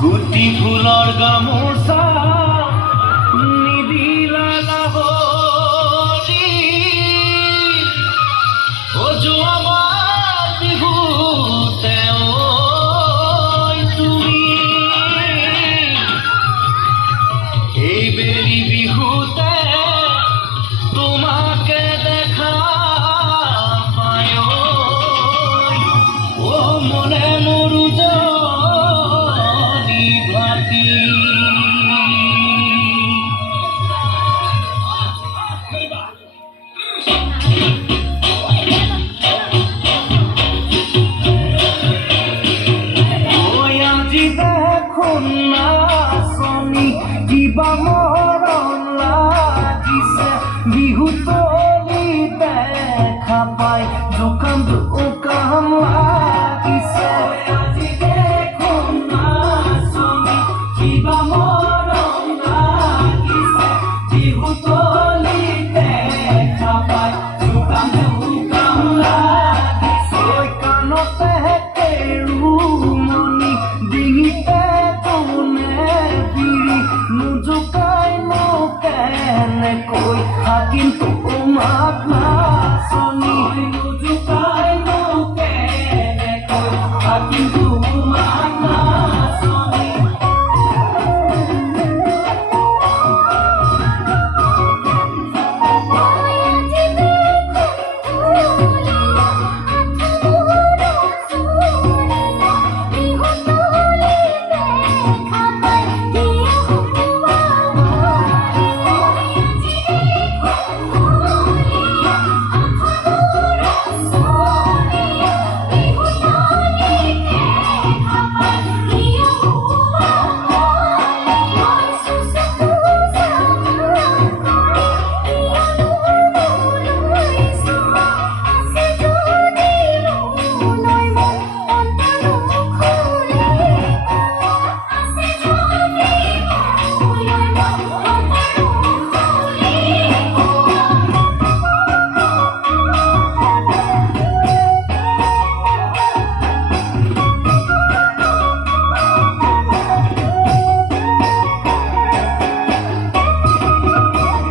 গুটি ফুলৰ গামোচা নিদিলা লাভৰি অজু আমাৰ বিহুতে তুমি এইবেলি বিহুতে তোমাকে দেখা পায় ও মনে মৰু জনি ভাতি ওই আজি দেখোন নাচনি কিবা মৰণ লাগিছে বিহু তলি দেখা পাই দোকান দোকান